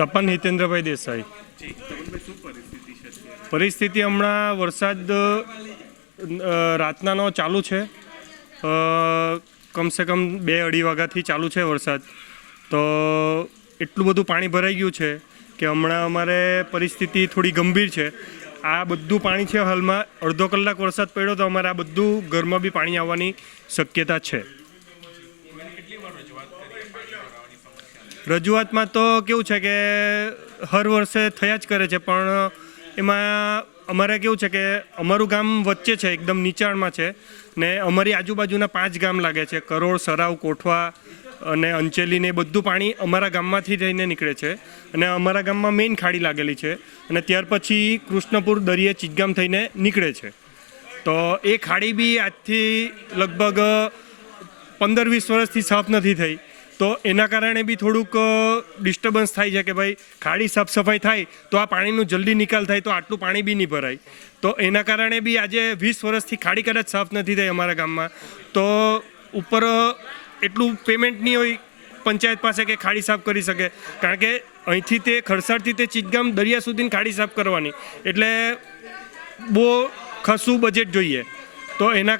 તપન હિતેન્દ્રભાઈ દેસાઈ। પરિસ્થિતિ હમણાં વરસાદ રાતનાનો ચાલુ છે, કમસે કમ 2-2.5 વાગ્યાથી ચાલુ છે વરસાદ। તો એટલું બધું પાણી ભરાઈ ગયું છે કે હમણાં અમારે પરિસ્થિતિ થોડી ગંભીર છે। આ બધું પાણી છે, હાલમાં અડધો કલાક વરસાદ પડ્યો તો અમારે આ બધું ઘરમાં બી પાણી આવવાની શક્યતા છે। રજૂઆતમાં તો કેવું છે કે હર વર્ષે થયા જ કરે છે, પણ એમાં અમારે કેવું છે કે અમારું ગામ વચ્ચે છે, એકદમ નીચાણમાં છે ને અમારી આજુબાજુના 5 ગામ લાગે છે, કરોડ, સરાવ, કોઠવા અને અંચેલી ને બધું પાણી અમારા ગામમાંથી થઈને નીકળે છે અને અમારા ગામમાં મેઇન ખાડી લાગેલી છે અને ત્યાર પછી કૃષ્ણપુર દરિયે ચિતગામ થઈને નીકળે છે। તો એ ખાડી બી આજથી લગભગ 15-20 વર્ષથી સાફ નથી થઈ, તો એના કારણે બી થોડુંક ડિસ્ટર્બન્સ થાય છે કે ભાઈ ખાડી સાફ સફાઈ થાય તો આ પાણીનું જલ્દી નિકાલ થાય, તો આટલું પાણી બી નહીં ભરાય। તો એના કારણે બી આજે 20 વર્ષથી ખાડી કદાચ સાફ નથી થઈ અમારા ગામમાં, તો ઉપર એટલું પેમેન્ટ નહીં હોય પંચાયત પાસે કે ખાડી સાફ કરી શકે, કારણ કે અહીંથી તે ખરસાડથી તે ચિતગામ દરિયા સુધીની ખાડી સાફ કરવાની એટલે બહુ ખાસું બજેટ જોઈએ। તો એના